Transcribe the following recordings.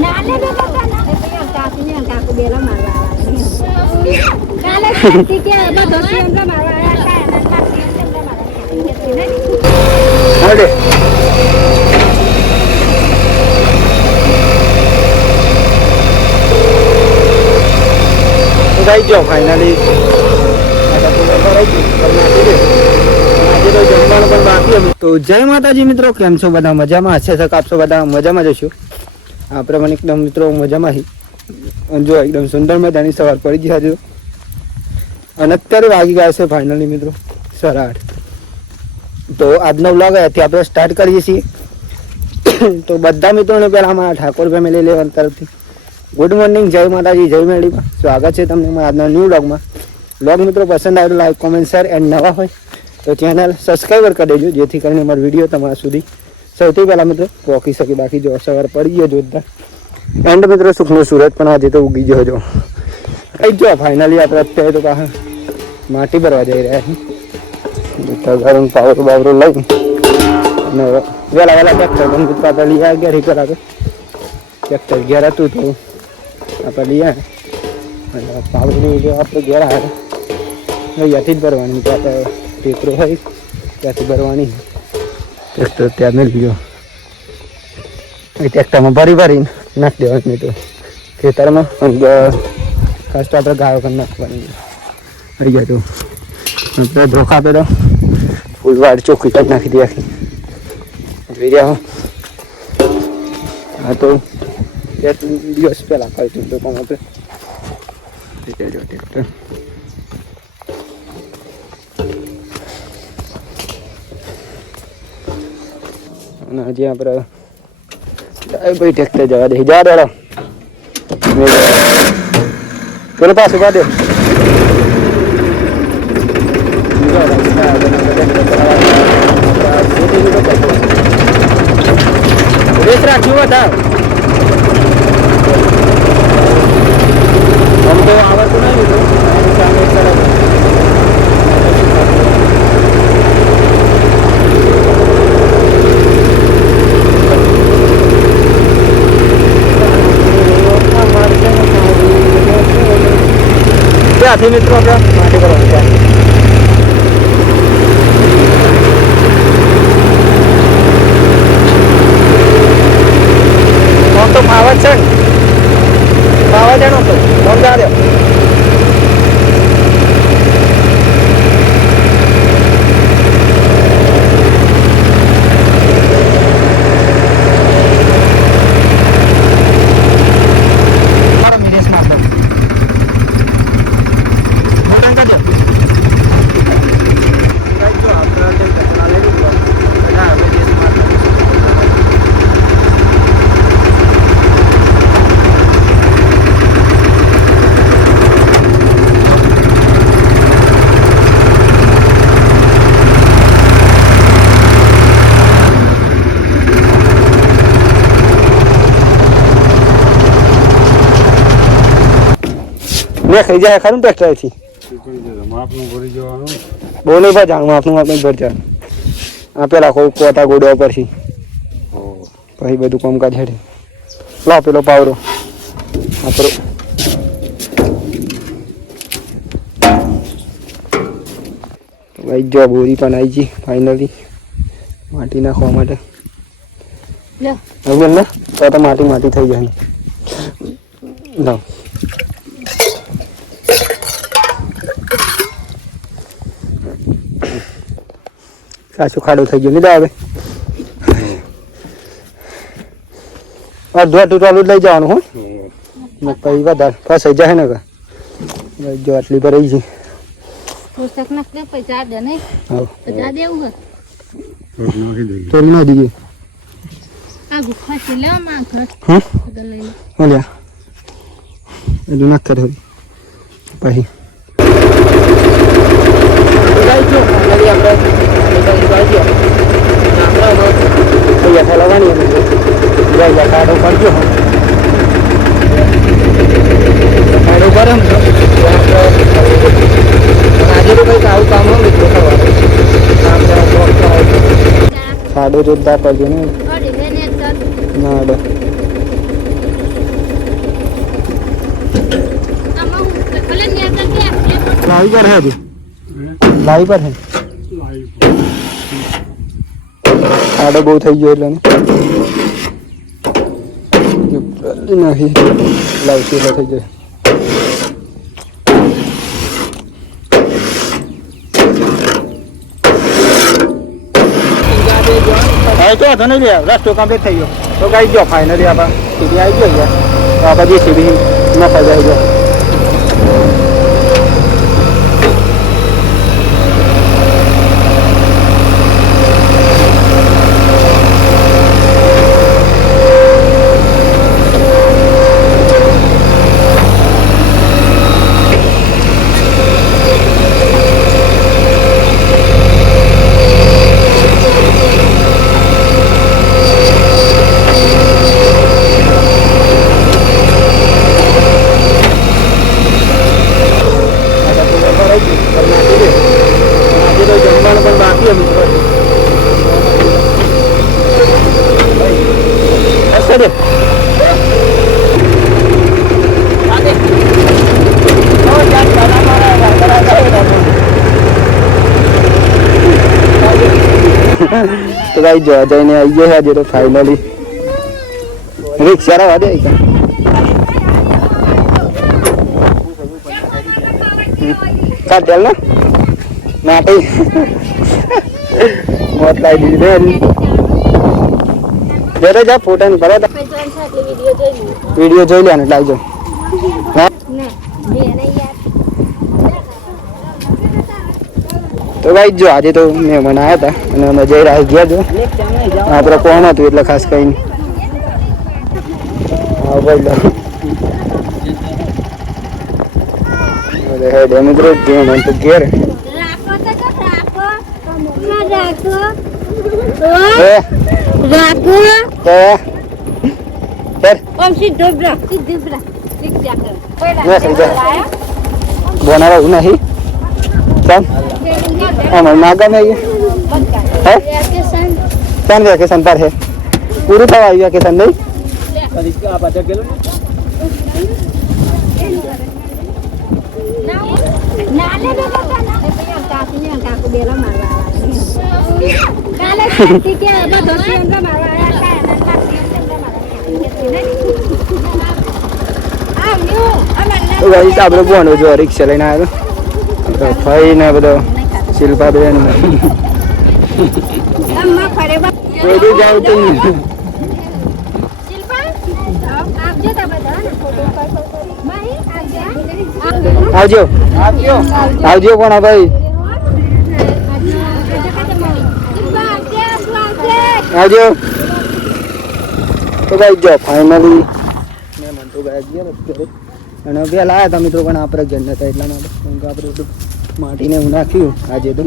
નાલે તો કાકુ બેલા મારવા કાલે કે બધો સિયંત્ર મારવા હાડે થઈ ગયો ફાઇનલી તો જય માતાજી મિત્રો, કેમ છો બધા? મજામાં હશે શક આપશો બધા મજામાં જશો. આપણે પણ એકદમ મિત્રો મજામાં જો એકદમ સુંદર મજાની સવાર પડી ગયા છે અને અત્યારે વાગી ગયા છે ફાઇનલી મિત્રો 8:30. તો આજનો વ્લોગ અહીંયાથી આપણે સ્ટાર્ટ કરીએ છીએ. તો બધા મિત્રોને પહેલાં અમારા ઠાકોર ફેમિલી લેવલ તરફથી ગુડ મોર્નિંગ, જય માતાજી, જય મેળીમાં સ્વાગત છે તમને અમારા આજના ન્યૂ વ્લોગમાં. વ્લોગ મિત્રો પસંદ આવે તો લાઈક, કોમેન્ટ, શેર એન્ડ નવા હોય તો ચેનલ સબસ્ક્રાઈબર કરી દેજો, જેથી કરીને અમારો વિડીયો તમારા સુધી સૌથી પહેલાં મિત્રો પહોંચી શકે. બાકી જો સવાર પડી ગયો જોરદાર એન્ડ મિત્રો સુખનો સૂરજ પણ આજે તો ઉગી ગયો. જો કઈ જો ફાઇનલી આપણે અત્યારે તો પાછા માટી ભરવા જઈ રહ્યા છીએ. ઘરનું પાવરો બાવરો લઈ અને વહેલા ટ્રેક્ટર પણ મિત્રો આપણે લઈ આવ્યા ઘેર પર આપણે ટ્રેક્ટર ઘેર હતું તો આપણે લઈ આવ્યા અને પાવરું જો આપણે ઘેર આવ્યા અહીંયાથી જ ભરવાની. તો આપણે ટેકરો હોય ત્યાંથી ભરવાની. ટ્રેક્ટર ત્યાં મેળવી ગયો ટ્રેક્ટરમાં ભરીને નાખી દેવાની તો ખેતરમાં ખાસ તો આપણે ગાયો કરી નાખવાની. આવી ગયા તો આપણે ધોખા આપે તો ફૂલ વાડ ચોખ્ખી કરી નાખી દે આખી. જોઈ રહ્યા હા તો 2 દિવસ પહેલાં ખાઈશું તો પણ આપણે ટ્રેક્ટર અને હજી આપણે ભાઈ ટ્રેક્ટર જવા દે જા દોડો પેલો પાછું કાઢે રેસ રાખ્યું હતા આમ તો આવડતું નહીં લીધું સામે સરસ ત્યાંથી મિત્રો આપણે માટી કરવાનું છે. તો ફાવર છે ને ફાવર જાણો તો સમજા દો. ખાઈ જાય ખરું ટ્રેક્ટરથી બહુ નહીં ભાઈ જાણવું આપનું આપણે ભર જાય આપેલા કોટા ગોડવા પરથી પછી બધું કામકાજ હેઠે લો પેલો પાવરો આપણો ભાઈ જો બોરી પણ આવી ગઈ ફાઇનલી માટી નાખવા માટે. હવે ને તો માટી થઈ જાય ના સાચું ખાડો થઈ ગયો લીધા. હવે અડધું ચાલુ લઈ જવાનું હોય પછી વધારે ફસાઈ જાય ને જો આટલી ભરાઈ છે. થોડી ના દઈએ એટલું નાખ કરે પછી લવાની ખાડો પડજો ખાડો ગરમ આજે તો કંઈક આવું કામ હોય મિત્રો ખાડો જોરદાર પડજો ને ના લાવી પર હે લાવી પર હે આડો બહુ થઈ ગયો એટલે નહીં લાવશું એટલે થઈ જાય હવે તો હતો નહીં લે રસ્તો કમ્પ્લીટ થઈ ગયો તો ગાઈ ગયો ફાઇનલી આપણે સીડી આવી ગયો યાર તો આપણે જે સીડી ન ફસાઈ ગયો તો ગાઈ જોવા જઈને આવી ગયા આજે તો ફાઇનલી રિક્ષા રવા દે કાઢેલ ને નાટી મોત લાવી દીધી જરે જા ફોટા ની ભરે વિડીયો જોઈ લે ને લાવજો તો ભાઈ જો આજે તો મહેમાન આવ્યા હતા અને અમે જઈ રહ્યા ગયા જો આપણે કોણ હતું એટલે ખાસ કઈ નહીં હા ભાઈ હેડ મિત્રો ગેમ તો ઘેર બોનાવા એવું નહીં ચાલ અમાર નાગા में है चांद वेकेशन पर है पूरी थवा वेकेशन नहीं आप आजा गेलो नाले बेटा काकू बेला मारवा काले ठीक है अब दोस्ती अंदर मारवा तो गाइस આપણે બોનો જો રિક્ષા લઈને આવ્યો તો ફાઈ ને બધો શિલ્પા બેન અમ્મા ફરે બા કોઈ જાવ તો શિલ્પા આપ જો તા બધા ને ફોટો માહી આવજો આવજો કોણ ભાઈ આવજો તો ભાઈ જો ફાઇનલી મેં મન તો ગયા ગયા અને બે લાયા હતા મિત્રો પણ આપણે ઘર નતા એટલા માટે કેમ કે આપણે બધું માટીને એવું નાખ્યું આજે તો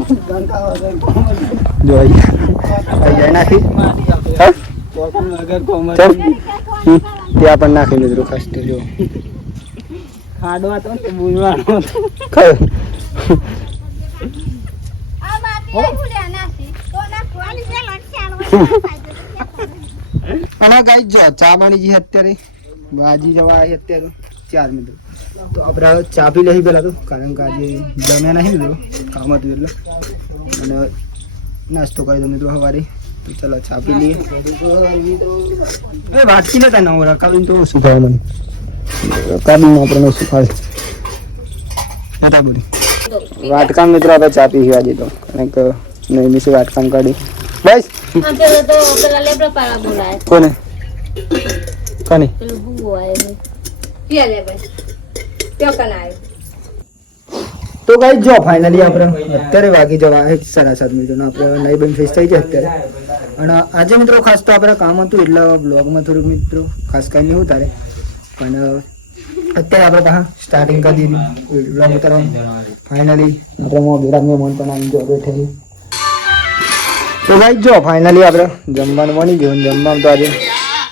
જો જાય નાખી ત્યાં પણ નાખી મિત્રો ખાસ જો ખાડો હતો ને બુલવાનો કયો આ માટી ભૂલ્યા નાસી તો નાખવાની છે લક્ષાણો અને ગાઈ જો ચા બની ગઈ અત્યારે બાજી જવા આવી અત્યારે 4 મિત્રો તો આપણે ચા પી લઈ પેલા તો કારણ કે આજે જમ્યા નહીં મિત્રો કામ હતું એટલે અને નાસ્તો કરી દો મિત્રો સવારે તો ચલો ચા પી લઈએ એ વાટકી લેતા ના ઓરા કાબીન તો શું ખાવા મને કાબીન આપણે શું ખાય લેતા બોલી વાટકામ મિત્રો આપણે ચા પી આજે તો કારણ કે નહીં મિસ વાટકામ કાઢી બસ તો પેલા લેબ્રો પાડા બોલાય કોને કની પેલું બુઓ આયો ક્યાં લે ભાઈ ક્યો કનાય તો ગાઈ જો ફાઇનલી આપણે અત્યારે વાગી જવા 7:30 મિત્રો આપણે નઈ બન ફેસ થઈ જાય અત્યારે અને આજે મિત્રો ખાસ તો આપણે કામ હતું એટલે બ્લોગમાં થોડું મિત્રો ખાસ કઈ નહીં ઉતારે પણ અત્યારે આપણે પાછા સ્ટાર્ટિંગ કરી દીધી બ્લોગ ઉતારવાનું ફાઇનલી આપણે મોઢેરામાં મન પણ આવી ગયો બેઠે તો ગાઈ જો ફાઇનલી આપણે જમવાનું બની ગયું જમવાનું તો આજે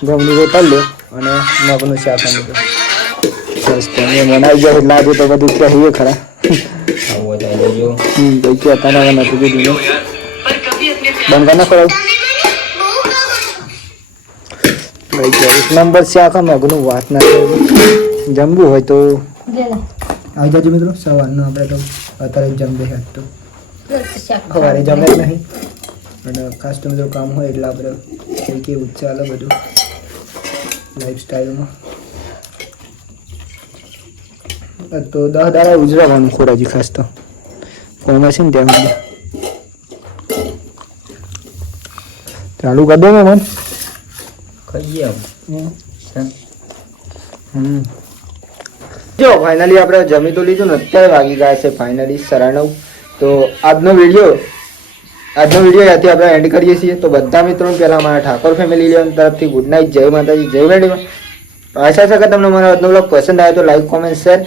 ઘઉંની રોટલી લે અને મગનું શાક બન્યું સરસ તમે બનાવી ગયા એટલે આજે તો બધું કહીએ ખરા देखिए ताना ना तो भी बंद करना पड़ा भाई क्या एक नंबर से आका मगनु बात ना जम्बू હોય તો આવી જાજો મિત્રો સવારનું આપણે તો અત્યારે જમવે હાથ તો શાક સવારે જમે જ નહીં અને ખાસ તો મિત્રો કામ હોય એટલે આપણે કઈ કેવું ચાલે બધું લાઈફસ્ટાઈલમાં તો 10 દાડા ઉજરાવાનું ખોરાજી ખાસ તો કોમાં છે ને ત્યાં ચાલુ કરી દો ને મન ખાઈએ જો ફાઇનલી આપણે જમી તો લીધું ને અત્યારે વાગી ગયા છે ફાઇનલી 9:30 તો આજનો વિડીયો ત્યાંથી આપણે એન્ડ કરીએ છીએ તો બધા મિત્રોને પહેલાં અમારા ઠાકોર ફેમિલી તરફથી ગુડ નાઇટ જય માતાજી જય મેડીમાં આશા છે કે તમને મારો આજનો બ્લોગ પસંદ આવ્યો તો લાઈક કોમેન્ટ શેર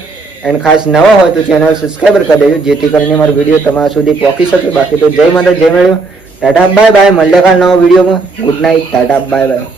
એન્ડ ખાસ નવા હોય તો ચેનલ સબસ્ક્રાઈબર કરી દેજો જેથી કરીને મારો વિડીયો તમારા સુધી પહોંચી શકે બાકી તો જય માતા જય મેળવ્યો ટાટા બાય બાય મળ્યા કાલ નવા વિડીયોમાં good night Tata bye bye